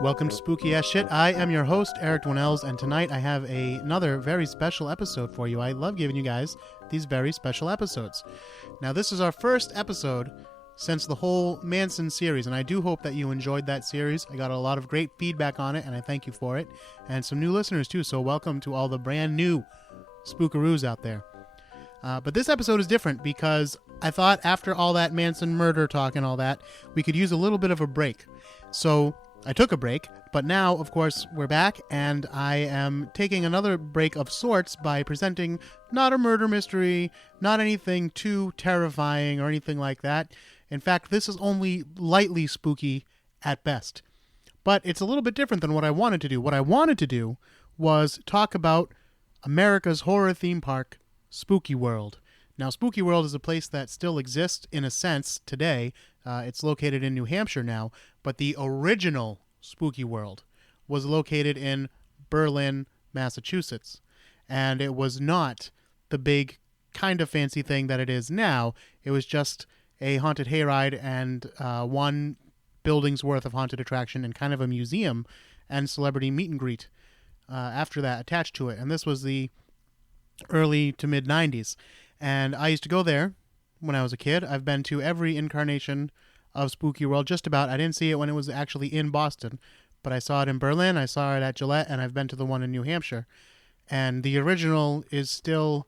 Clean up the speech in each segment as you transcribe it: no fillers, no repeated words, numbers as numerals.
Welcome to Spooky Ass Shit. I am your host, Eric Dwinnells, and tonight I have another very special episode for you. I love giving you guys these very special episodes. Now, this is our first episode since the whole Manson series, and I do hope that you enjoyed that series. I got a lot of great feedback on it, and I thank you for it, and some new listeners too, so welcome to all the brand new Spookaroos out there. But this episode is different because I thought after all that Manson murder talk and all that, we could use a little bit of a break. So I took a break, but now, of course, we're back, and I am taking another break of sorts by presenting not a murder mystery, not anything too terrifying or anything like that. In fact, this is only lightly spooky at best. But it's a little bit different than what I wanted to do. What I wanted to do was talk about America's horror theme park, Spooky World. Now, Spooky World is a place that still exists in a sense today. It's located in New Hampshire now, but the original Spooky World was located in Berlin, Massachusetts. And it was not the big kind of fancy thing that it is now. It was just a haunted hayride and one building's worth of haunted attraction and kind of a museum and celebrity meet and greet after that attached to it. And this was the early to mid 90s. And I used to go there when I was a kid. I've been to every incarnation of Spooky World, just about. I didn't see it when it was actually in Boston, but I saw it in Berlin, I saw it at Gillette, and I've been to the one in New Hampshire. And the original is still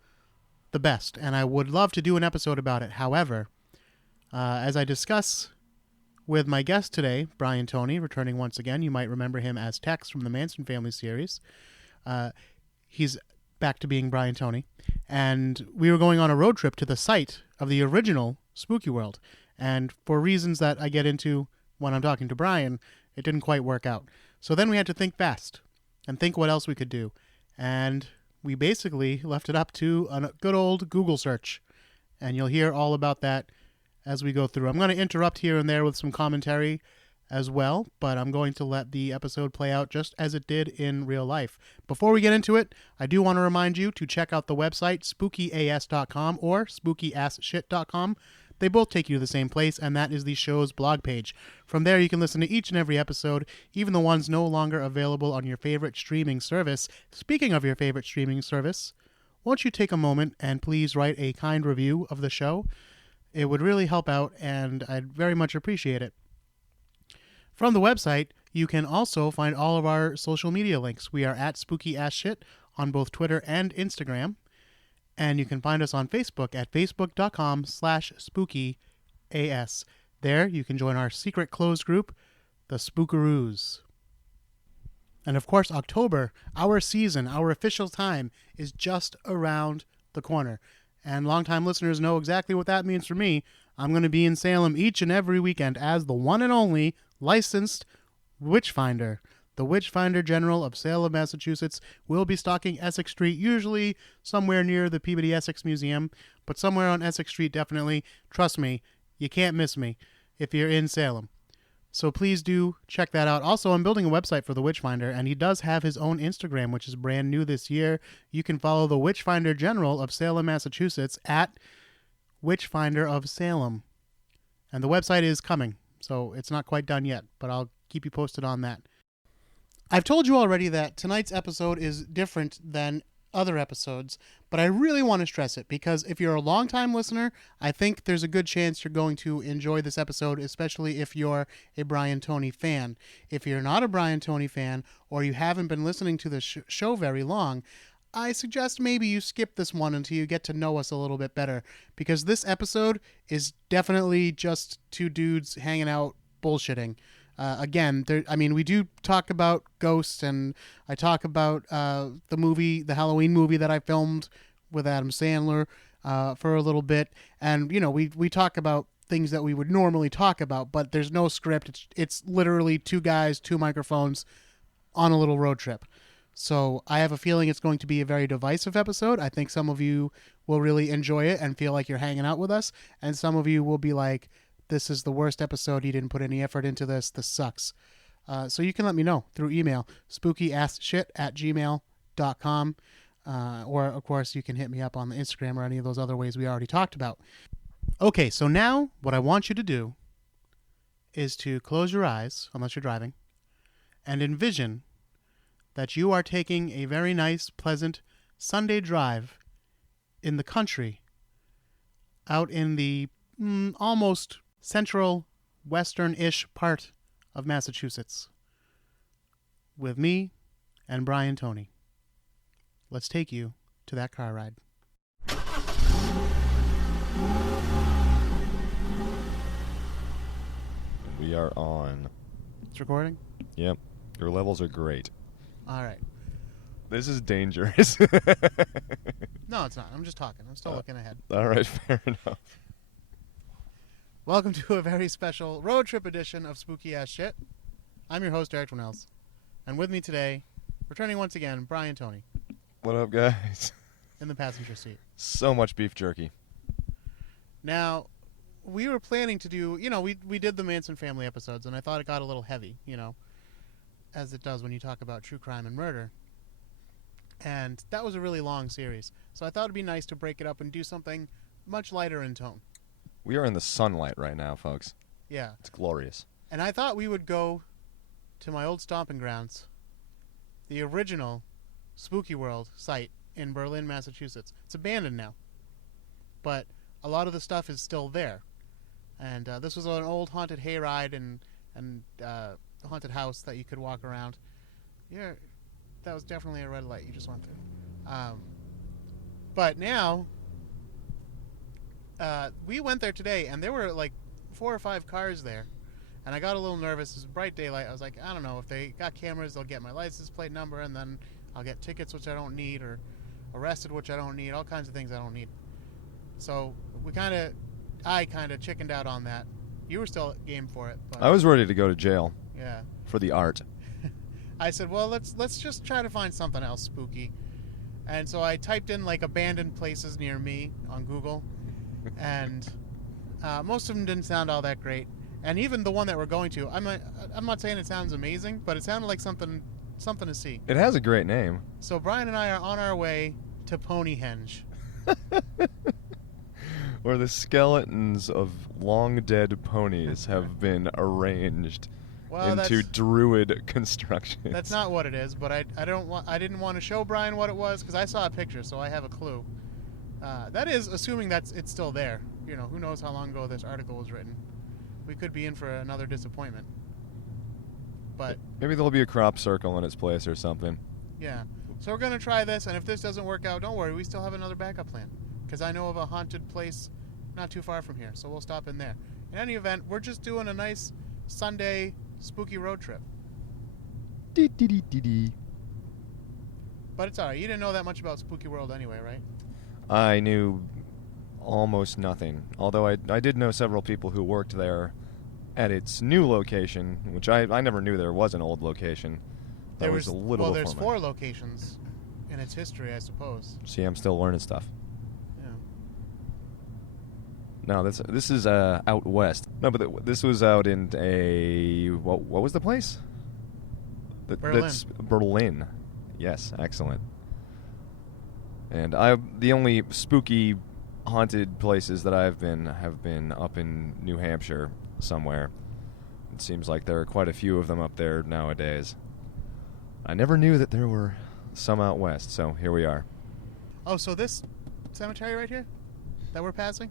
the best, and I would love to do an episode about it. However, as I discuss with my guest today, Brian Toney, returning once again, you might remember him as Tex from the Manson Family series. He's back to being Brian Toney, and we were going on a road trip to the site of the original Spooky World, and for reasons that I get into when I'm talking to Brian, it didn't quite work out. So then we had to think fast and think what else we could do, and we basically left it up to a good old Google search, and you'll hear all about that as we go through. I'm going to interrupt here and there with some commentary as well, but I'm going to let the episode play out just as it did in real life. Before we get into it, I do want to remind you to check out the website spookyas.com or spookyasshit.com. They both take you to the same place, and that is the show's blog page. From there, you can listen to each and every episode, even the ones no longer available on your favorite streaming service. Speaking of your favorite streaming service, won't you take a moment and please write a kind review of the show? It would really help out, and I'd very much appreciate it. From the website, you can also find all of our social media links. We are at Spooky Ass Shit on both Twitter and Instagram. And you can find us on Facebook at facebook.com/spookyas. There, you can join our secret closed group, the Spookaroos. And of course, October, our season, our official time, is just around the corner. And longtime listeners know exactly what that means for me. I'm going to be in Salem each and every weekend as the one and only licensed Witchfinder. The Witchfinder General of Salem, Massachusetts will be stalking Essex Street, usually somewhere near the Peabody Essex Museum, but somewhere on Essex Street definitely. Trust me, you can't miss me if you're in Salem. So please do check that out. Also, I'm building a website for the Witchfinder, and he does have his own Instagram, which is brand new this year. You can follow the Witchfinder General of Salem, Massachusetts at Witchfinder of Salem. And the website is coming, so it's not quite done yet, but I'll keep you posted on that. I've told you already that tonight's episode is different than other episodes, but I really want to stress it because if you're a longtime listener, I think there's a good chance you're going to enjoy this episode, especially if you're a Brian Toney fan. If you're not a Brian Toney fan or you haven't been listening to the show very long, I suggest maybe you skip this one until you get to know us a little bit better, because this episode is definitely just two dudes hanging out bullshitting. Again, we do talk about ghosts, and I talk about the Halloween movie that I filmed with Adam Sandler for a little bit, and we talk about things that we would normally talk about, but there's no script. It's literally two guys, two microphones on a little road trip. So I have a feeling it's going to be a very divisive episode. I think some of you will really enjoy it and feel like you're hanging out with us. And some of you will be like, this is the worst episode. You didn't put any effort into this. This sucks. So you can let me know through email, spookyaskshit@gmail.com. Or, of course, you can hit me up on the Instagram or any of those other ways we already talked about. Okay, so now what I want you to do is to close your eyes, unless you're driving, and envision that you are taking a very nice, pleasant Sunday drive in the country out in the almost central western-ish part of Massachusetts with me and Brian Toney. Let's take you to that car ride. We are on. It's recording? Yep. Your levels are great. All right. This is dangerous. No, it's not. I'm just talking. I'm still looking ahead. All right, fair enough. Welcome to a very special road trip edition of Spooky Ass Shit. I'm your host, Eric Dwinnells. And with me today, returning once again, Brian Toney. What up, guys? In the passenger seat. So much beef jerky. Now, we were planning to do, we did the Manson family episodes, and I thought it got a little heavy, as it does when you talk about true crime and murder. And that was a really long series. So I thought it'd be nice to break it up and do something much lighter in tone. We are in the sunlight right now, folks. Yeah. It's glorious. And I thought we would go to my old stomping grounds, the original Spooky World site in Berlin, Massachusetts. It's abandoned now, but a lot of the stuff is still there. And this was an old haunted hayride and haunted house that you could walk around. Yeah, that was definitely a red light you just went through. But now, we went there today, and there were like 4 or 5 cars there. And I got a little nervous. It was bright daylight. I was like, I don't know. If they got cameras, they'll get my license plate number, and then I'll get tickets, which I don't need, or arrested, which I don't need, all kinds of things I don't need. So I kind of chickened out on that. You were still game for it. But, I was ready to go to jail. Yeah. For the art. I said, well, let's just try to find something else spooky. And so I typed in like abandoned places near me on Google, and most of them didn't sound all that great. And even the one that we're going to, I'm not saying it sounds amazing, but it sounded like something to see. It has a great name. So Brian and I are on our way to Ponyhenge. Where the skeletons of long-dead ponies have been arranged into druid constructions. That's not what it is, but I didn't want to show Brian what it was because I saw a picture, so I have a clue. That is assuming it's still there. Who knows how long ago this article was written. We could be in for another disappointment. But maybe there'll be a crop circle in its place or something. Yeah. So we're going to try this, and if this doesn't work out, don't worry, we still have another backup plan. Because I know of a haunted place not too far from here, so we'll stop in there. In any event, we're just doing a nice Sunday spooky road trip. Dee. But it's alright, you didn't know that much about Spooky World anyway, right? I knew almost nothing. Although I did know several people who worked there at its new location, which I never knew there was an old location. There's 4 locations in its history, I suppose. See, I'm still learning stuff. Yeah. No, this is out west. No, but this was out in what was the place? Berlin. That's Berlin. Yes, excellent. And the only spooky haunted places that I've been have been up in New Hampshire somewhere. It seems like there are quite a few of them up there nowadays. I never knew that there were some out west, so here we are. Oh, so this cemetery right here that we're passing?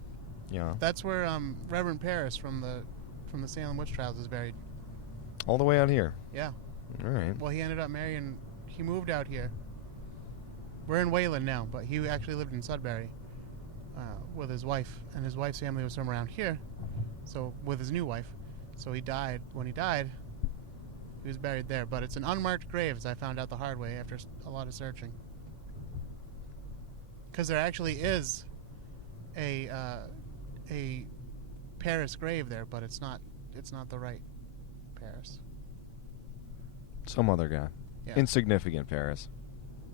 Yeah. That's where Reverend Paris from the Salem witch trials is buried. All the way out here? Yeah. All right. Well, he ended up marrying... He moved out here. We're in Wayland now, but he actually lived in Sudbury with his wife, and his wife's family was from around here, so with his new wife. So he died. When he died, he was buried there. But it's an unmarked grave, as I found out the hard way after a lot of searching. Because there actually is a Paris grave there, but it's not the right Paris. Some other guy. Yeah. Insignificant Paris.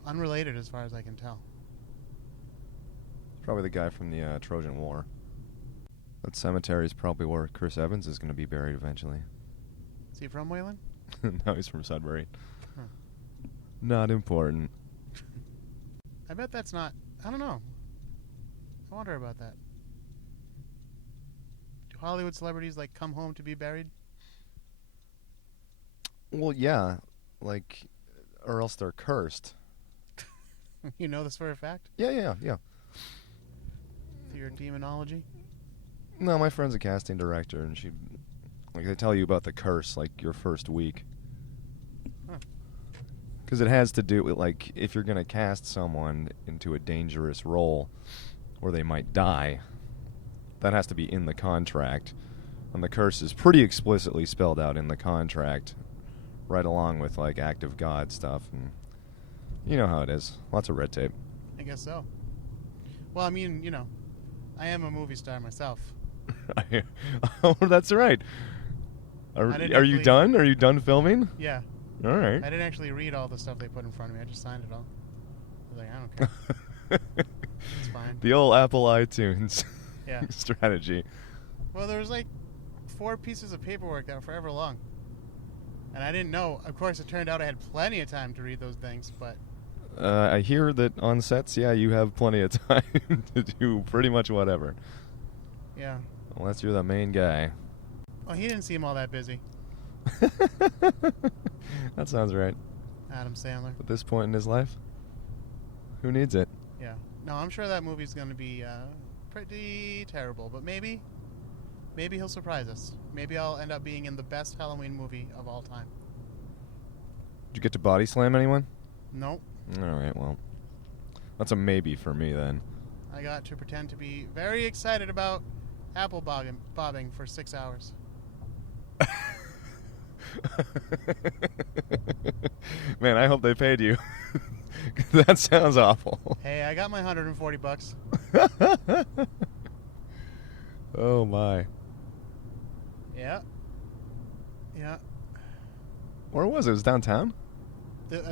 Unrelated as far as I can tell. Probably the guy from the Trojan War. That cemetery is probably where Chris Evans is going to be buried eventually. Is he from Wayland? No, he's from Sudbury. Huh. Not important. I bet that's not... I don't know. I wonder about that. Do Hollywood celebrities, like, come home to be buried? Well, yeah. Like, or else they're cursed. You know this for a fact? Yeah. Through your demonology? No, my friend's a casting director, and they tell you about the curse, like, your first week. Huh. Because it has to do with, like, if you're going to cast someone into a dangerous role where they might die, that has to be in the contract. And the curse is pretty explicitly spelled out in the contract, right along with, like, act of God stuff. And you know how it is. Lots of red tape. I guess so. Well, I mean, you know, I am a movie star myself. Oh, that's right. Are you done? Are you done filming? Yeah. All right. I didn't actually read all the stuff they put in front of me. I just signed it all. I was like, I don't care. It's fine. The old Apple iTunes Yeah. strategy. Well, there was like 4 pieces of paperwork that were forever long. And I didn't know. Of course, it turned out I had plenty of time to read those things, but... I hear that on sets, yeah, you have plenty of time to do pretty much whatever. Yeah. Unless you're the main guy. Well, he didn't seem all that busy. That sounds right. Adam Sandler. At this point in his life, who needs it? Yeah. No, I'm sure that movie's going to be pretty terrible, but maybe he'll surprise us. Maybe I'll end up being in the best Halloween movie of all time. Did you get to body slam anyone? Nope. All right, well, that's a maybe for me then. I got to pretend to be very excited about apple bobbing for 6 hours. Man, I hope they paid you. That sounds awful. Hey, I got my $140. Oh my. Yeah. Where was it? It was downtown?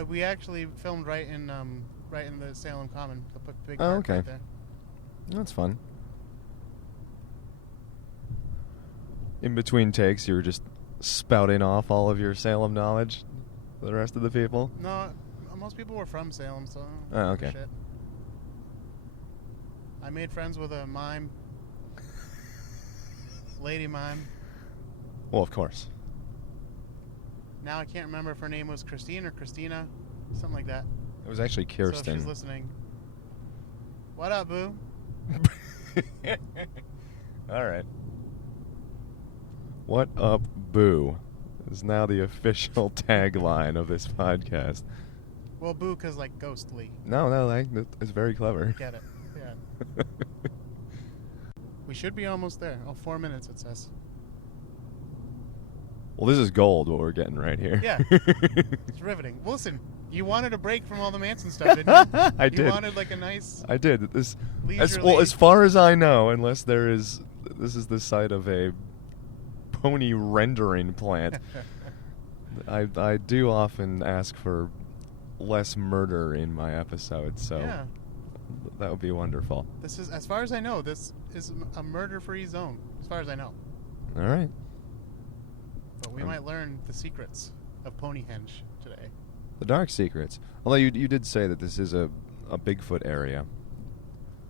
We actually filmed right in the Salem Common, the big Oh, park okay. right there. That's fun. In between takes, you were just spouting off all of your Salem knowledge to the rest of the people? No, most people were from Salem, so... Oh, okay. Shit. I made friends with a mime. Lady mime. Well, of course. Now I can't remember if her name was Christine or Christina. Something like that. It was actually Kirsten. So if she's listening. What up, boo? All right. What up, boo? Is now the official tagline of this podcast. Well, boo, because, like, ghostly. No, it's very clever. Get it. Yeah. We should be almost there. Oh, 4 minutes, it says. Well, this is gold, what we're getting right here. Yeah. It's riveting. Well, listen, you wanted a break from all the Manson stuff, didn't you? I did. You wanted, like, a nice... I did. leisurely... As far as I know, unless this is the site of a pony rendering plant, I do often ask for less murder in my episodes, so yeah. That would be wonderful. This is, as far as I know, this is a murder-free zone, as far as I know. All right. But we might learn the secrets of Ponyhenge today. The dark secrets. Although you did say that this is a Bigfoot area.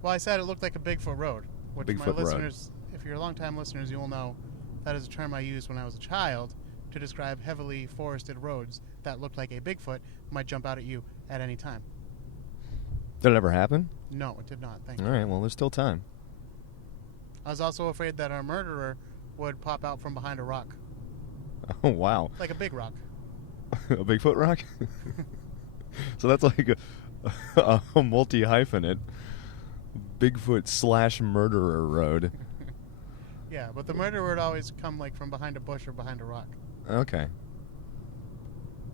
Well, I said it looked like a Bigfoot road, which Bigfoot my road. listeners, if you're longtime listeners, you will know that is a term I used when I was a child to describe heavily forested roads that looked like a Bigfoot might jump out at you at any time. Did it ever happen? No, it did not. Thank you. All right, well, there's still time. I was also afraid that a murderer would pop out from behind a rock, Oh, wow. like a big rock. A Bigfoot rock? So that's like a multi-hyphenate Bigfoot / murderer road. Yeah, but the murderer would always come like from behind a bush or behind a rock. Okay.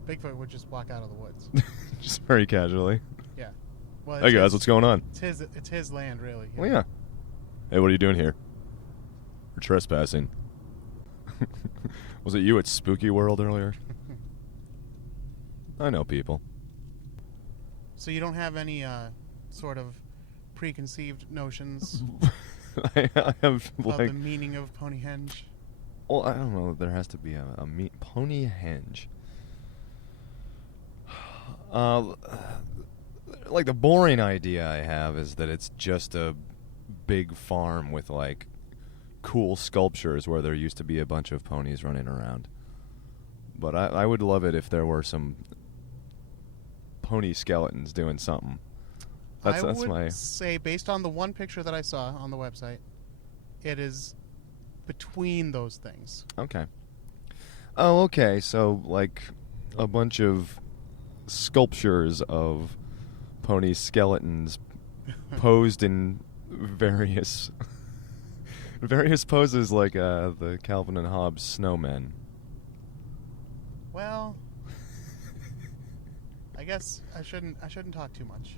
Bigfoot would just walk out of the woods. Just very casually. Yeah. Well, Hey guys, what's going on? It's his land, really. Well, yeah. Hey, what are you doing here? We're trespassing. Was it you at Spooky World earlier? I know people. So you don't have any sort of preconceived notions I have about the meaning of Ponyhenge. Well, I don't know. There has to be a Ponyhenge. Like the boring idea I have is that it's just a big farm with like cool sculptures where there used to be a bunch of ponies running around. But I would love it if there were some pony skeletons doing something. I would say, based on the one picture that I saw on the website, it is between those things. Okay. Oh, okay. So, like, a bunch of sculptures of pony skeletons posed in various poses, like the Calvin and Hobbes snowmen. Well, I guess I shouldn't talk too much.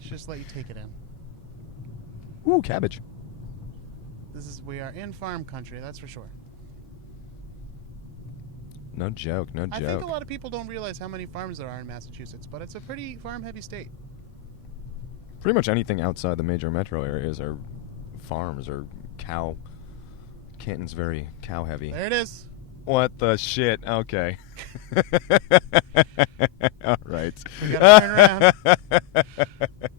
Just let you take it in. Ooh, cabbage. We are in farm country, that's for sure. No joke. I think a lot of people don't realize how many farms there are in Massachusetts, but it's a pretty farm-heavy state. Pretty much anything outside the major metro areas are farms or cow. Canton's very cow-heavy. There it is. What the shit? Okay. All right. We gotta turn around.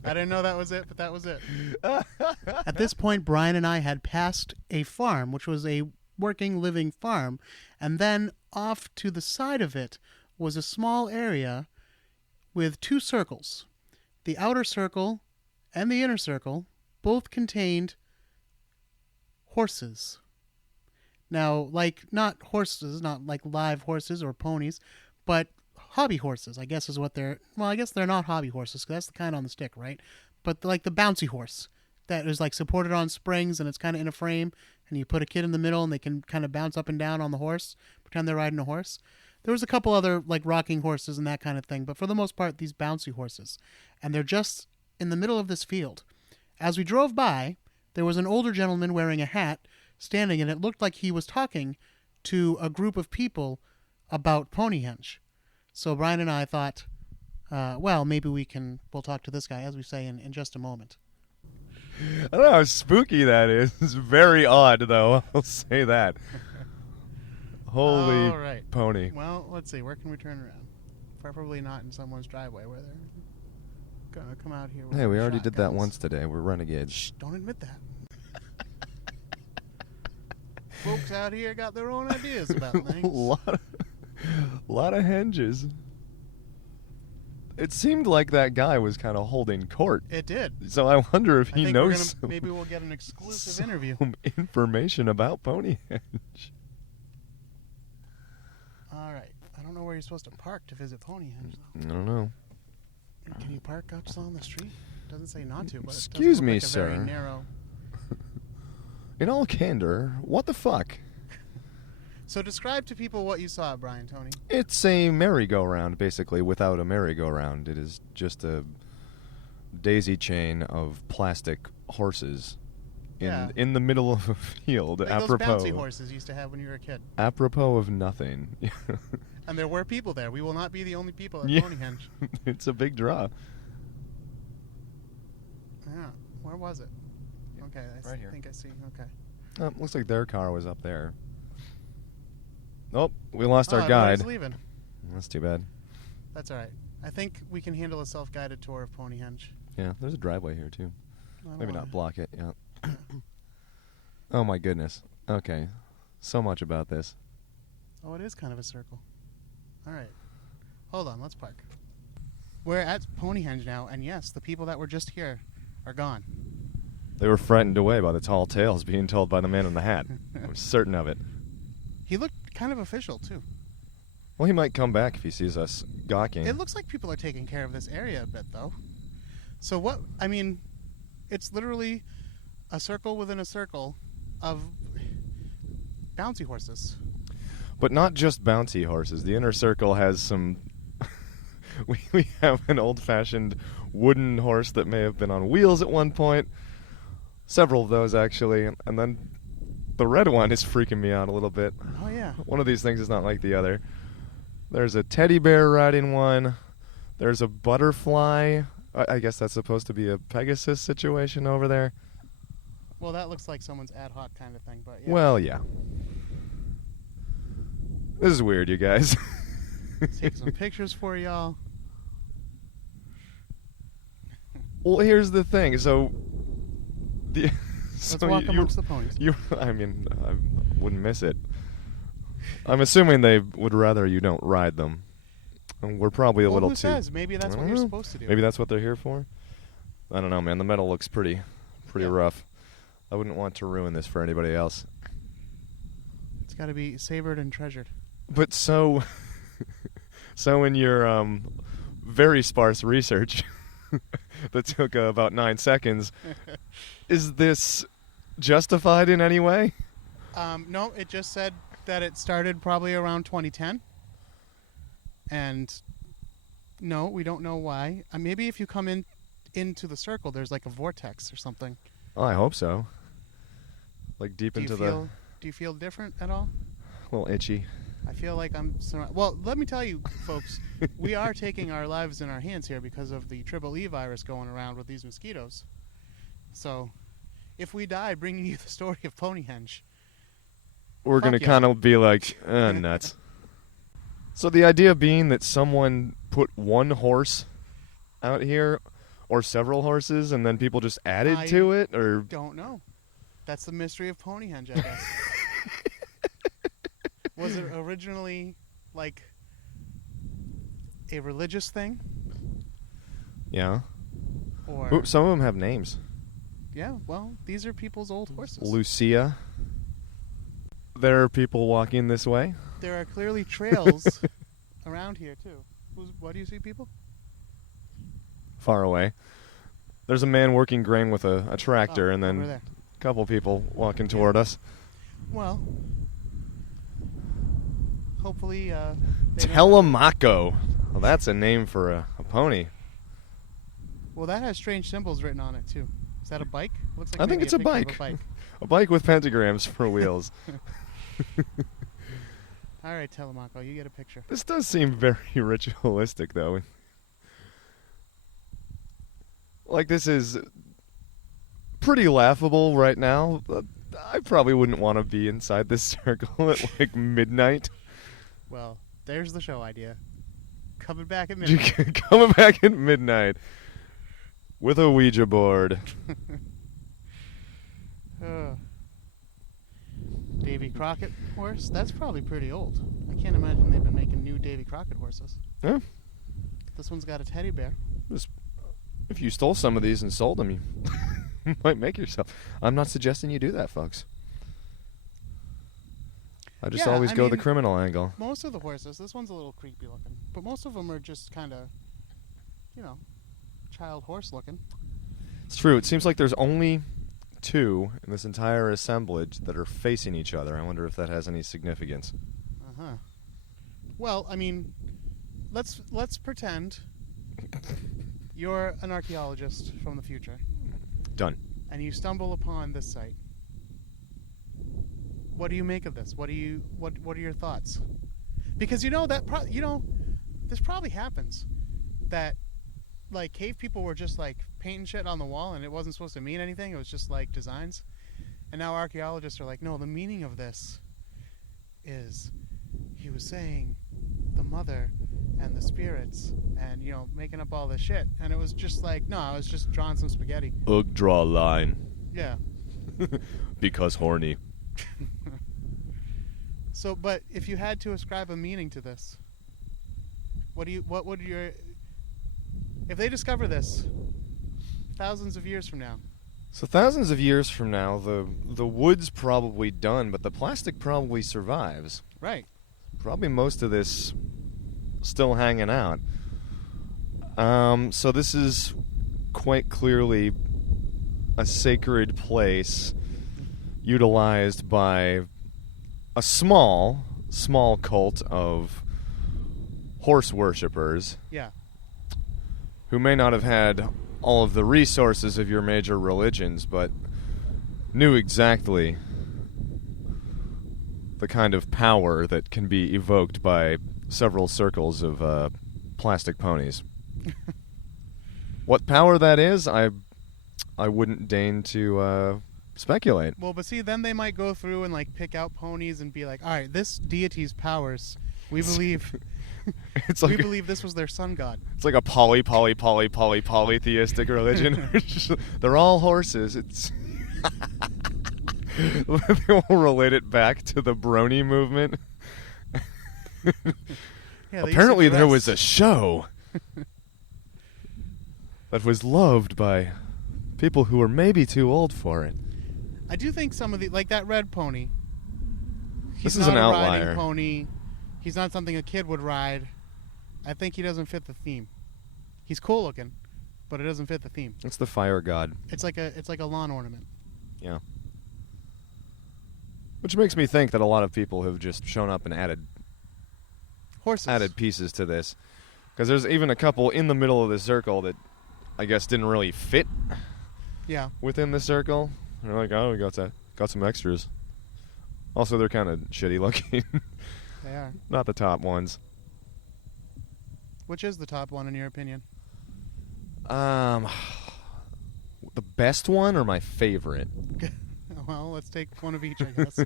I didn't know that was it, but that was it. At this point, Brian and I had passed a farm, which was a working, living farm, and then off to the side of it was a small area with two circles. The outer circle and the inner circle both contained horses. Now, like, not horses, not like live horses or ponies, but hobby horses, I guess is what they're... Well, I guess they're not hobby horses, because that's the kind on the stick, right? But like the bouncy horse that is like supported on springs and it's kind of in a frame, and you put a kid in the middle and they can kind of bounce up and down on the horse, pretend they're riding a horse. There was a couple other like rocking horses and that kind of thing, but for the most part, these bouncy horses. And they're just in the middle of this field. As we drove by, there was an older gentleman wearing a hat standing, and it looked like he was talking to a group of people about Ponyhenge. So Brian and I thought, well, maybe we'll talk to this guy, as we say, in just a moment. I don't know how spooky that is. It's very odd, though. I'll say that. Holy pony. Well, let's see. Where can we turn around? Preferably not in someone's driveway where they're going to come out here with Hey, we already shotguns. did that once today. We're renegades. Shh, don't admit that. Folks out here got their own ideas about things. lot of henges. It seemed like that guy was kind of holding court. It did. So I wonder if he knows maybe we'll get an exclusive interview. Information about Ponyhenge. All right. I don't know where you're supposed to park to visit Ponyhenge, though. I don't know. Can you park out on the street? Doesn't say not to, but excuse it doesn't me, look like sir. a very narrow... In all candor, what the fuck? So describe to people what you saw, Brian, Toney. It's a merry-go-round, basically, without a merry-go-round. It is just a daisy chain of plastic horses in the middle of a field, like apropos. Those bouncy horses you used to have when you were a kid. Apropos of nothing. And there were people there. We will not be the only people at Ponyhenge. It's a big draw. Yeah. Where was it? Okay, right here. I think I see. Okay. Oh, looks like their car was up there. Nope, we lost our everybody's guide. Leaving. That's too bad. That's all right. I think we can handle a self-guided tour of Ponyhenge. Yeah, there's a driveway here too. Maybe not block it. Yeah. Oh my goodness. Okay, so much about this. Oh, it is kind of a circle. All right. Hold on. Let's park. We're at Ponyhenge now, and yes, the people that were just here are gone. They were frightened away by the tall tales being told by the man in the hat. I'm certain of it. He looked kind of official, too. Well, he might come back if he sees us gawking. It looks like people are taking care of this area a bit, though. So what, I mean, it's literally a circle within a circle of bouncy horses. But not just bouncy horses. The inner circle has some... we have an old-fashioned wooden horse that may have been on wheels at one point. Several of those, actually. And then the red one is freaking me out a little bit. Oh, yeah. One of these things is not like the other. There's a teddy bear riding one. There's a butterfly I guess that's supposed to be a Pegasus situation over there. Well, that looks like someone's ad hoc kind of thing, but yeah. Well, yeah. This is weird, you guys. Take some pictures for y'all. Well, here's the thing. So, Let's walk amongst the ponies. I mean, I wouldn't miss it. I'm assuming they would rather you don't ride them. And we're probably a little who too. says? Maybe that's what you're supposed to do. Maybe that's what they're here for. I don't know, man. The metal looks pretty rough. I wouldn't want to ruin this for anybody else. It's got to be savored and treasured. But so in your very sparse research that took about 9 seconds, is this justified in any way? No, it just said that it started probably around 2010. And no, we don't know why. Maybe if you come into the circle, there's like a vortex or something. Oh, I hope so. Like deep into the... Do you feel different at all? A little itchy. I feel like I'm... Well, let me tell you, folks, we are taking our lives in our hands here because of the Triple E virus going around with these mosquitoes. So, if we die bringing you the story of Ponyhenge... We're going to kind of be like, nuts. So the idea being that someone put one horse out here, or several horses, and then people just added to it, or... don't know. That's the mystery of Ponyhenge, I guess. Was it originally, like, a religious thing? Yeah. Or... Ooh, some of them have names. Yeah, well, these are people's old horses. Lucia. There are people walking this way. There are clearly trails around here, too. What do you see, people? Far away. There's a man working grain with a tractor, and then a couple people walking toward us. Well, hopefully... Telemaco. Well, that's a name for a pony. Well, that has strange symbols written on it, too. Is that a bike? Looks like I think it's a bike. A bike with pentagrams for wheels. All right, Telemaco, you get a picture. This does seem very ritualistic, though. Like, this is pretty laughable right now. I probably wouldn't want to be inside this circle at, like, midnight. Well, there's the show idea. Coming back at midnight. Coming back at midnight with a Ouija board. Davy Crockett horse? That's probably pretty old. I can't imagine they've been making new Davy Crockett horses. Yeah. This one's got a teddy bear. If you stole some of these and sold them, you might make yourself. I'm not suggesting you do that, folks. I just always go the criminal angle. Most of the horses, this one's a little creepy looking, but most of them are just kind of, child horse looking. It's true. It seems like there's only 2 in this entire assemblage that are facing each other. I wonder if that has any significance. Uh-huh. Well, I mean, let's pretend you're an archaeologist from the future. Done. And you stumble upon this site. What do you make of this? What are your thoughts? Because this probably happens that like cave people were just like painting shit on the wall and it wasn't supposed to mean anything. It was just like designs. And now archaeologists are like, no, the meaning of this is he was saying the mother and the spirits and, making up all this shit. And it was just like, no, I was just drawing some spaghetti. Ugh, draw a line. Yeah. Because horny. So, but if you had to ascribe a meaning to this, if they discover this thousands of years from now? So thousands of years from now, the wood's probably done, but the plastic probably survives. Right. Probably most of this still hanging out. So this is quite clearly a sacred place utilized by a small cult of horse worshippers. Yeah. Who may not have had all of the resources of your major religions, but knew exactly the kind of power that can be evoked by several circles of plastic ponies. What power that is, I wouldn't deign to speculate. Well, but see, then they might go through and like pick out ponies and be like, all right, this deity's powers, we believe. It's like we believe this was their sun god. It's like a polytheistic religion. They're all horses. It's they will relate it back to the brony movement. Yeah, apparently there was a show that was loved by people who were maybe too old for it. I do think some of the, like that red pony. This is an outlier. Riding pony. He's not something a kid would ride. I think he doesn't fit the theme. He's cool looking, but it doesn't fit the theme. It's the fire god. It's like a lawn ornament. Yeah. Which makes me think that a lot of people have just shown up and added pieces to this. Because there's even a couple in the middle of the circle that I guess didn't really fit within the circle. They're like, oh, we got some extras. Also, they're kind of shitty looking. They are. Not the top ones. Which is the top one in your opinion? The best one or my favorite? Well, let's take one of each, I guess.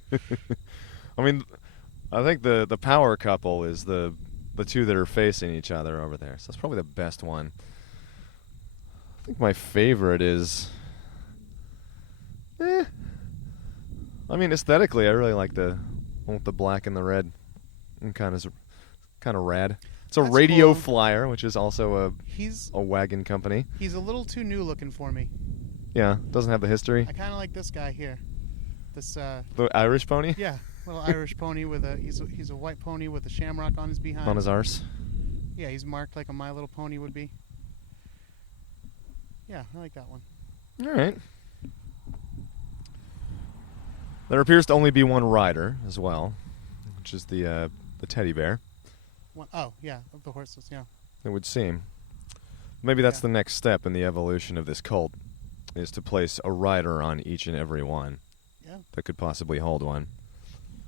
I mean, I think the power couple is the two that are facing each other over there. So that's probably the best one. I think my favorite is... I mean, aesthetically, I really like the one with the black and the red. And kind of rad. It's a That's radio cool. flyer, which is also a wagon company. He's a little too new looking for me. Yeah, doesn't have the history. I kind of like this guy here. This The Irish pony? yeah, little Irish pony with he's a white pony with a shamrock on his behind. On his arse. Yeah, he's marked like a My Little Pony would be. Yeah, I like that one. All right. There appears to only be one rider as well, which is the teddy bear. Oh, yeah, of the horses, yeah. It would seem. Maybe that's the next step in the evolution of this cult, is to place a rider on each and every one. Yeah. That could possibly hold one.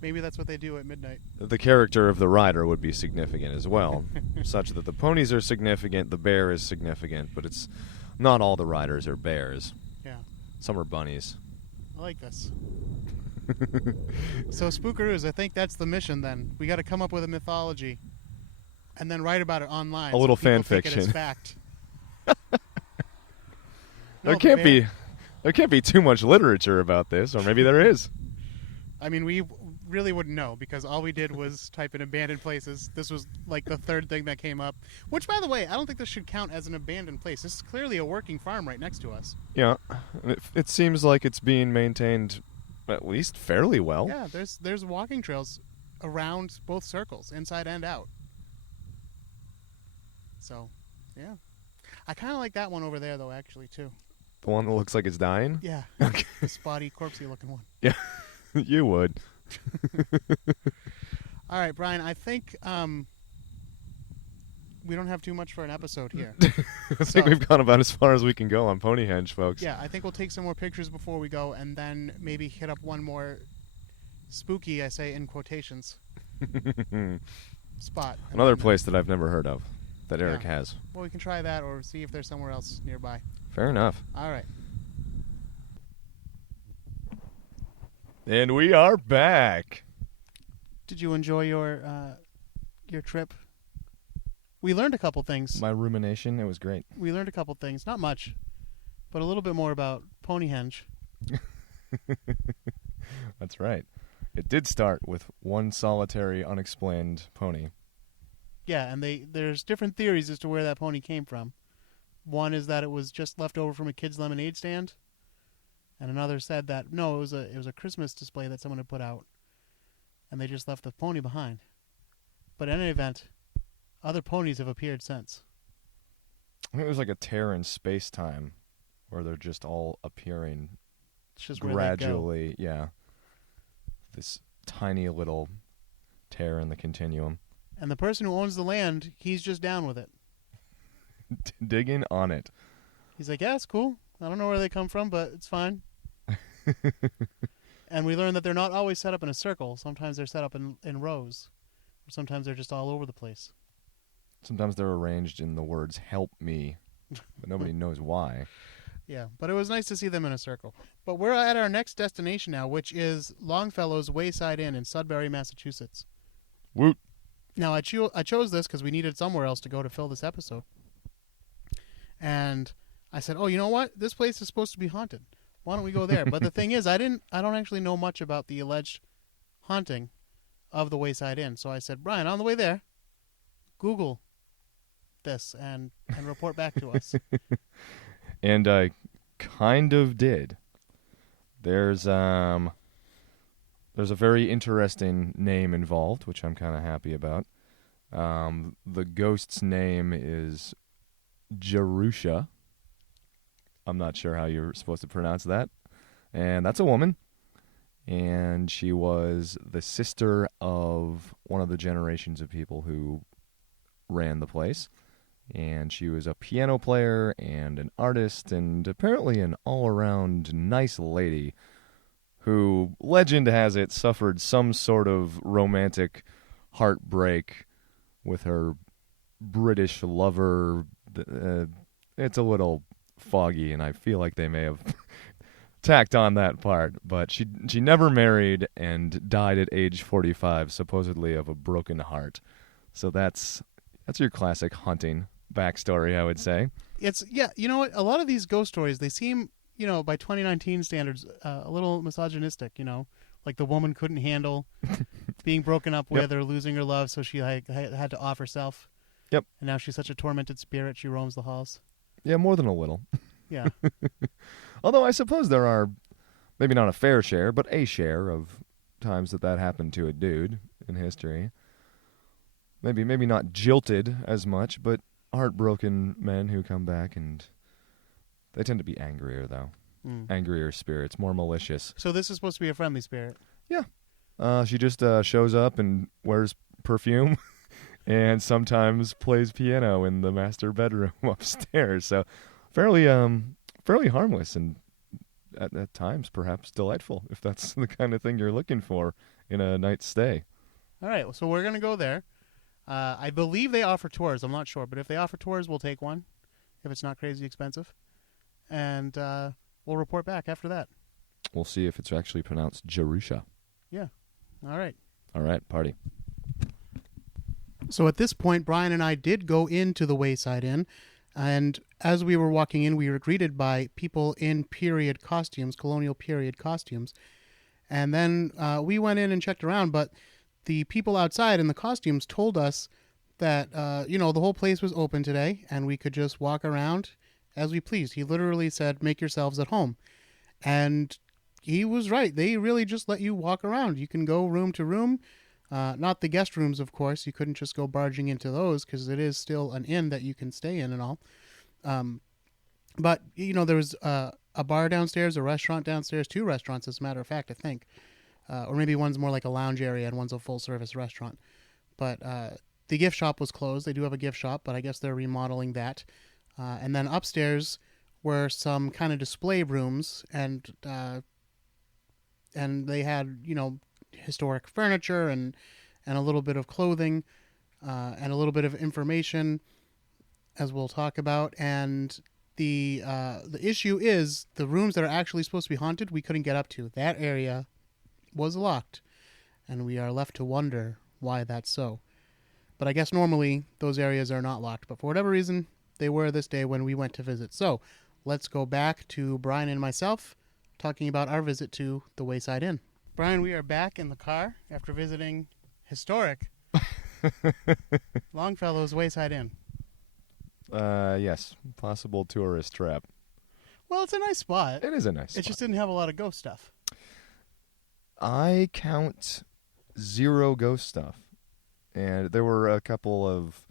Maybe that's what they do at midnight. The character of the rider would be significant as well, such that the ponies are significant, the bear is significant, but it's not all the riders are bears. Yeah. Some are bunnies. I like this. So Spookaroos, I think that's the mission then. We got to come up with a mythology and then write about it online. A little so people fan think fiction. It is fact. There can't be too much literature about this, or maybe there is. I mean, we really wouldn't know because all we did was type in abandoned places. This was like the third thing that came up. Which, by the way, I don't think this should count as an abandoned place. This is clearly a working farm right next to us. Yeah, it seems like it's being maintained at least fairly well. Yeah, there's walking trails around both circles, inside and out. So, yeah. I kind of like that one over there, though, actually, too. The one that looks like it's dying? Yeah. Okay. The spotty, corpsey looking one. Yeah, you would. All right, Brian, I think we don't have too much for an episode here. I think we've gone about as far as we can go on Ponyhenge, folks. Yeah, I think we'll take some more pictures before we go and then maybe hit up one more spooky, I say in quotations, spot. Another place that I've never heard of that Eric Yeah. has. Well, we can try that or see if there's somewhere else nearby. Fair enough. All right. And we are back. Did you enjoy your trip? We learned a couple things. My rumination, it was great. We learned a couple things. Not much, but a little bit more about Ponyhenge. That's right. It did start with one solitary, unexplained pony. Yeah, and there's different theories as to where that pony came from. One is that it was just left over from a kid's lemonade stand, and another said that no, it was a Christmas display that someone had put out, and they just left the pony behind. But in any event, other ponies have appeared since. I think it was like a tear in space-time where they're just all appearing It's just where gradually. Yeah. This tiny little tear in the continuum. they go. And the person who owns the land, he's just down with it. Digging on it. He's like, yeah, it's cool. I don't know where they come from, but it's fine. And we learned that they're not always set up in a circle. Sometimes they're set up in rows. Or sometimes they're just all over the place. Sometimes they're arranged in the words, help me. but nobody knows why. Yeah, but it was nice to see them in a circle. But we're at our next destination now, which is Longfellow's Wayside Inn in Sudbury, Massachusetts. Woot. Now, I chose this because we needed somewhere else to go to fill this episode. And I said, oh, you know what? This place is supposed to be haunted. Why don't we go there? But the thing is, I don't actually know much about the alleged haunting of the Wayside Inn. So I said, Brian, on the way there, Google this and report back to us. And I kind of did. There's a very interesting name involved, which I'm kind of happy about. The ghost's name is Jerusha. I'm not sure how you're supposed to pronounce that. And that's a woman. And she was the sister of one of the generations of people who ran the place. And she was a piano player and an artist and apparently an all-around nice lady who, legend has it, suffered some sort of romantic heartbreak with her British lover. It's a little foggy, and I feel like they may have tacked on that part. But she never married and died at age 45, supposedly of a broken heart. So that's your classic haunting backstory, I would say. You know what? A lot of these ghost stories, they seem, by 2019 standards, a little misogynistic, like the woman couldn't handle being broken up with or losing her love, so she had to off herself. Yep. And now she's such a tormented spirit, she roams the halls. Yeah, more than a little. Yeah. Although I suppose there are, maybe not a fair share, but a share of times that happened to a dude in history. Maybe not jilted as much, but heartbroken men who come back, and they tend to be angrier, though. Angrier spirits, more malicious. So this is supposed to be a friendly spirit? Yeah. She just shows up and wears perfume and sometimes plays piano in the master bedroom upstairs. So fairly harmless and at times perhaps delightful, if that's the kind of thing you're looking for in a night's stay. All right, so we're going to go there. I believe they offer tours. I'm not sure, but if they offer tours, we'll take one if it's not crazy expensive. And we'll report back after that. We'll see if it's actually pronounced Jerusha. Yeah. All right. All right, party. So at this point, Brian and I did go into the Wayside Inn, and as we were walking in, we were greeted by people in period costumes, colonial period costumes. And then we went in and checked around, but the people outside in the costumes told us that, the whole place was open today and we could just walk around as we pleased. He literally said, make yourselves at home. And he was right. They really just let you walk around. You can go room to room. Not the guest rooms, of course. You couldn't just go barging into those because it is still an inn that you can stay in and all. But, there was a bar downstairs, a restaurant downstairs, 2 restaurants, as a matter of fact, I think. Or maybe one's more like a lounge area and one's a full-service restaurant. But the gift shop was closed. They do have a gift shop, but I guess they're remodeling that. And then upstairs were some kind of display rooms, and they had, historic furniture and a little bit of clothing and a little bit of information, as we'll talk about. And the issue is the rooms that are actually supposed to be haunted, we couldn't get up to. That area was locked, and we are left to wonder why that's so. But I guess normally those areas are not locked, but for whatever reason, they were this day when we went to visit. So let's go back to Brian and myself talking about our visit to the Wayside Inn. Brian, we are back in the car after visiting historic Longfellow's Wayside Inn. Yes, possible tourist trap. Well, it's a nice spot. It is a nice spot. It just didn't have a lot of ghost stuff. I count 0 ghost stuff. And there were a couple of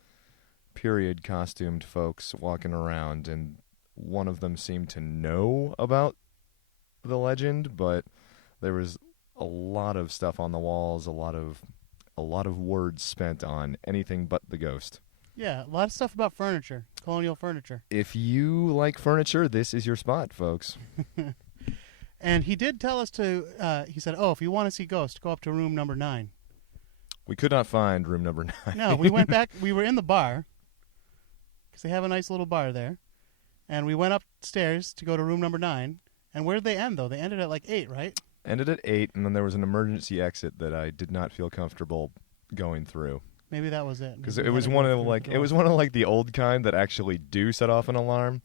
period costumed folks walking around, and one of them seemed to know about the legend, but there was a lot of stuff on the walls, a lot of words spent on anything but the ghost. Yeah, a lot of stuff about furniture, colonial furniture. If you like furniture, this is your spot, folks. And he did tell us he said, if you want to see ghosts, go up to room number 9. We could not find room number 9. No, we went back. We were in the bar, because they have a nice little bar there. And we went upstairs to go to room number 9. And where did they end, though? They ended at like 8, right? Ended at 8, and then there was an emergency exit that I did not feel comfortable going through. Maybe that was it. Because it was one of the old kind that actually do set off an alarm.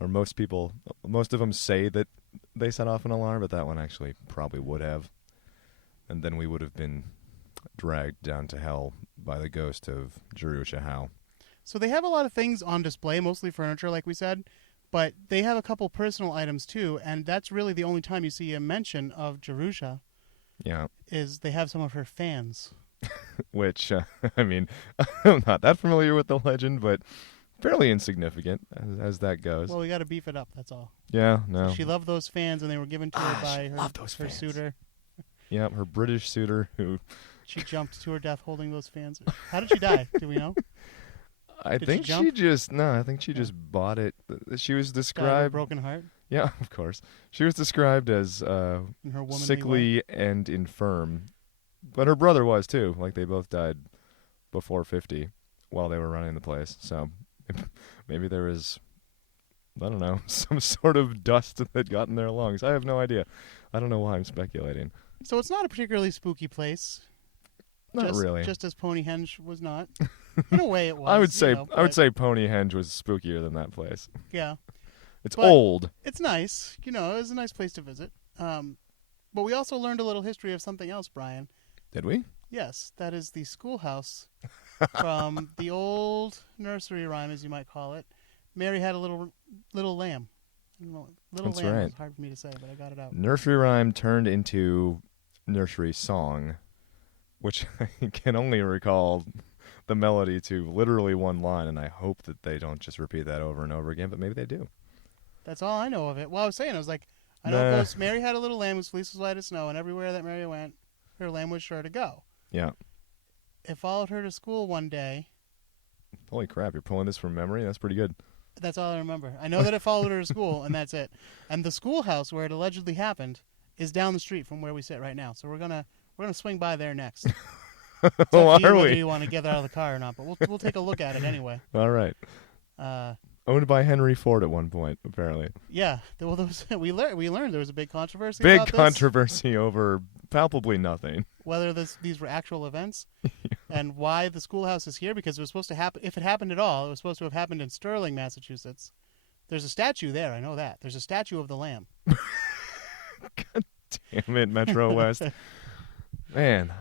Or most of them say that they set off an alarm, but that one actually probably would have. And then we would have been dragged down to hell by the ghost of Jerusha Howe. So they have a lot of things on display, mostly furniture, like we said, but they have a couple personal items too, and that's really the only time you see a mention of Jerusha. Yeah. Is they have some of her fans. Which, I mean, I'm not that familiar with the legend, but fairly insignificant as that goes. Well, we got to beef it up, that's all. Yeah, no. So she loved those fans, and they were given to her by her suitor. Yeah, her British suitor who... She jumped to her death holding those fans. How did she die? Do we know? I think she just bought it. She was described... Died of a broken heart? Yeah, of course. She was described as sickly and infirm. But her brother was, too. Like, they both died before 50 while they were running the place. So maybe there was, I don't know, some sort of dust that got in their lungs. I have no idea. I don't know why I'm speculating. So it's not a particularly spooky place. Not really. Just as Ponyhenge was not. In a way it was. I would say Ponyhenge was spookier than that place. Yeah. It's old. It's nice. You know, it was a nice place to visit. But we also learned a little history of something else, Brian. Did we? Yes, that is the schoolhouse from the old nursery rhyme, as you might call it. Mary had a little lamb. That's lamb right. was hard for me to say, but I got it out. Nursery rhyme turned into nursery song, which I can only recall the melody to literally one line, and I hope that they don't just repeat that over and over again, but maybe they do. That's all I know of it. Well, I was saying, I know it goes, Mary had a little lamb whose fleece was white as snow, and everywhere that Mary went, her lamb was sure to go. Yeah. It followed her to school one day. Holy crap, you're pulling this from memory? That's pretty good. That's all I remember. I know that it followed her to school, and that's it. And the schoolhouse where it allegedly happened is down the street from where we sit right now. So we're gonna swing by there next. Whether you want to get out of the car or not, but we'll take a look at it anyway. All right. Owned by Henry Ford at one point, apparently. Yeah. Well, we learned there was a big controversy. Big controversy over palpably nothing. Whether these were actual events, and why the schoolhouse is here, because it was supposed to happen. If it happened at all, it was supposed to have happened in Sterling, Massachusetts. There's a statue there. I know that. There's a statue of the lamb. God damn it, Metro West. Man,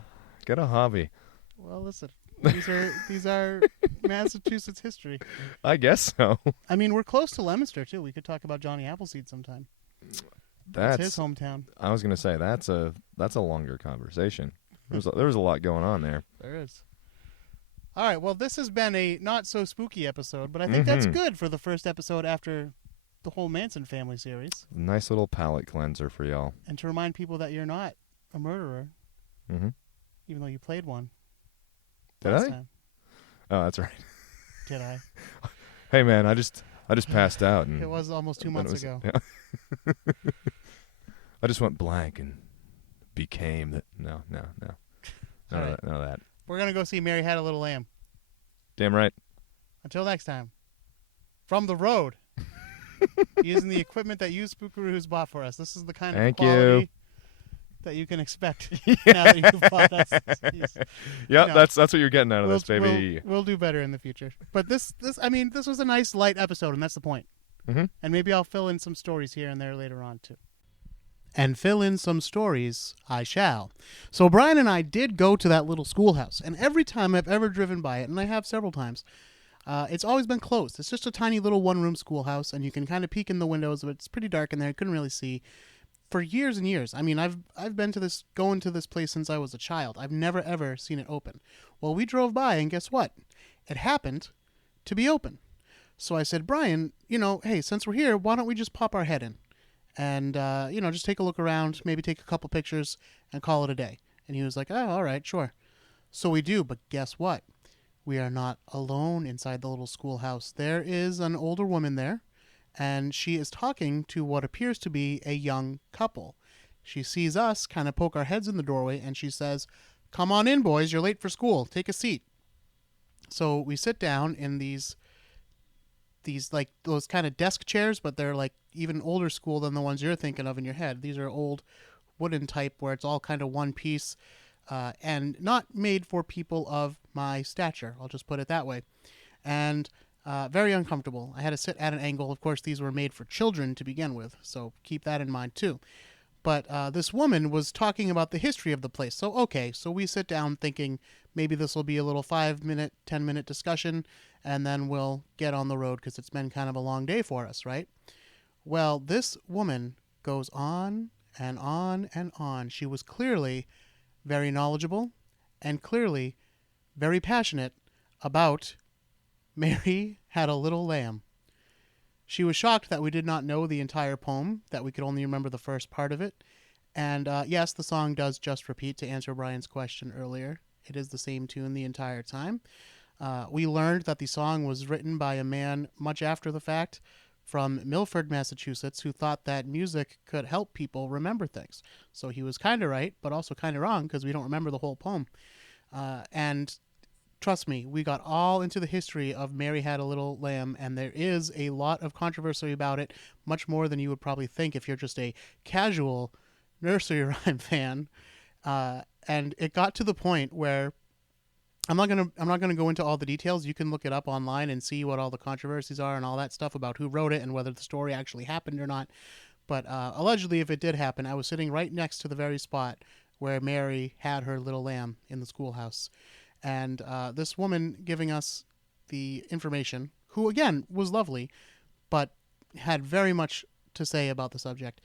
get a hobby. Well, listen. These are Massachusetts history. I guess so. I mean, we're close to Leominster too. We could talk about Johnny Appleseed sometime. That's his hometown. I was going to say that's a longer conversation. There was a lot going on there. There is. All right. Well, this has been a not so spooky episode, but I think that's good for the first episode after the whole Manson family series. Nice little palate cleanser for y'all. And to remind people that you're not a murderer, even though you played one. Did I? Time. Oh, that's right. Did I? Hey, man, I just passed out. And it was almost 2 months ago. Yeah. I just went blank and became that. No. None of that. We're going to go see Mary Had a Little Lamb. Damn right. Until next time. From the road. Using the equipment that you Spookaroos bought for us. This is the kind of quality that you can expect now that you've bought us. Yeah, that's what you're getting out of this, baby. We'll do better in the future. But this was a nice light episode, and that's the point. Mm-hmm. And maybe I'll fill in some stories here and there later on too. And fill in some stories I shall. So Brian and I did go to that little schoolhouse, and every time I've ever driven by it, and I have several times, it's always been closed. It's just a tiny little one-room schoolhouse, and you can kind of peek in the windows, but it's pretty dark in there. I couldn't really see. For years and years. I mean, I've been going to this place since I was a child. I've never, ever seen it open. Well, we drove by, and guess what? It happened to be open. So I said, Brian, hey, since we're here, why don't we just pop our head in? And, just take a look around, maybe take a couple pictures, and call it a day. And he was like, oh, all right, sure. So we do, but guess what? We are not alone inside the little schoolhouse. There is an older woman there. And she is talking to what appears to be a young couple. She sees us kind of poke our heads in the doorway, and she says, come on in, boys. You're late for school. Take a seat. So we sit down in these these like those kind of desk chairs, but they're like even older school than the ones you're thinking of in your head. These are old wooden type where it's all kind of one piece, and not made for people of my stature. I'll just put it that way. And very uncomfortable. I had to sit at an angle. Of course, these were made for children to begin with, so keep that in mind too. But this woman was talking about the history of the place. So, okay, so we sit down thinking maybe this will be a little 5-minute, 10-minute discussion, and then we'll get on the road because it's been kind of a long day for us, right? Well, this woman goes on and on and on. She was clearly very knowledgeable and clearly very passionate about Mary Had a Little Lamb. She was shocked that we did not know the entire poem, that we could only remember the first part of it. And yes, the song does just repeat, to answer Brian's question earlier. It is the same tune the entire time. We learned that the song was written by a man much after the fact from Milford, Massachusetts, who thought that music could help people remember things. So he was kind of right, but also kind of wrong, because we don't remember the whole poem. And trust me, we got all into the history of Mary Had a Little Lamb, and there is a lot of controversy about it, much more than you would probably think if you're just a casual nursery rhyme fan. And it got to the point where I'm not gonna go into all the details. You can look it up online and see what all the controversies are and all that stuff about who wrote it and whether the story actually happened or not. But allegedly, if it did happen, I was sitting right next to the very spot where Mary had her little lamb in the schoolhouse. And this woman giving us the information, who again was lovely, but had very much to say about the subject.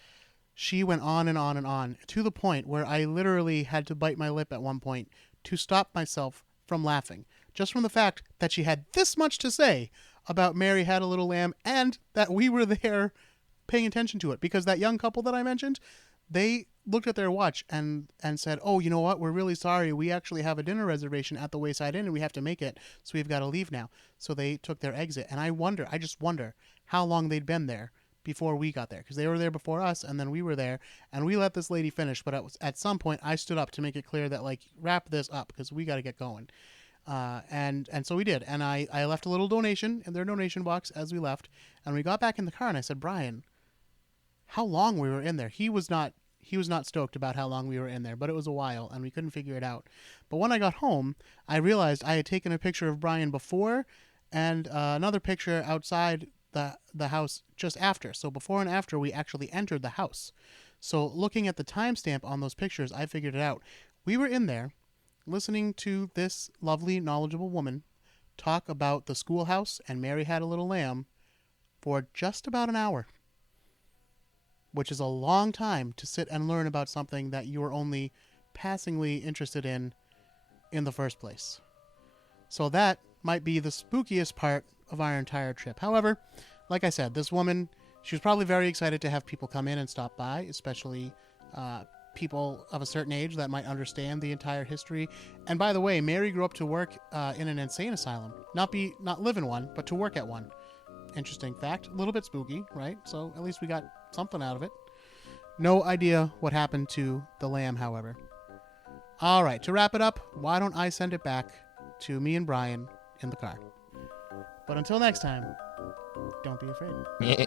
She went on and on and on, to the point where I literally had to bite my lip at one point to stop myself from laughing, just from the fact that she had this much to say about Mary Had a Little Lamb, and that we were there paying attention to it. Because that young couple that I mentioned, they looked at their watch and said, oh, you know what, we're really sorry, we actually have a dinner reservation at the Wayside Inn and we have to make it, so we've got to leave now. So they took their exit. And I just wonder how long they'd been there before we got there, because they were there before us, and then we were there, and we let this lady finish. But at some point I stood up to make it clear that, like, wrap this up, because we got to get going. And so we did. And I left a little donation in their donation box as we left, and we got back in the car, and I said, Brian, how long we were in there? He was not stoked about how long we were in there, but it was a while, and we couldn't figure it out. But when I got home, I realized I had taken a picture of Brian before, and another picture outside the house just after. So before and after we actually entered the house. So looking at the timestamp on those pictures, I figured it out. We were in there listening to this lovely, knowledgeable woman talk about the schoolhouse and Mary Had a Little Lamb for just about an hour, which is a long time to sit and learn about something that you were only passingly interested in the first place. So that might be the spookiest part of our entire trip. However, like I said, this woman, she was probably very excited to have people come in and stop by, especially people of a certain age that might understand the entire history. And by the way, Mary grew up to work in an insane asylum. Not live in one, but to work at one. Interesting fact. A little bit spooky, right? So at least we got something out of it. No idea what happened to the lamb, however. All right, to wrap it up, why don't I send it back to me and Brian in the car? But until next time, don't be afraid.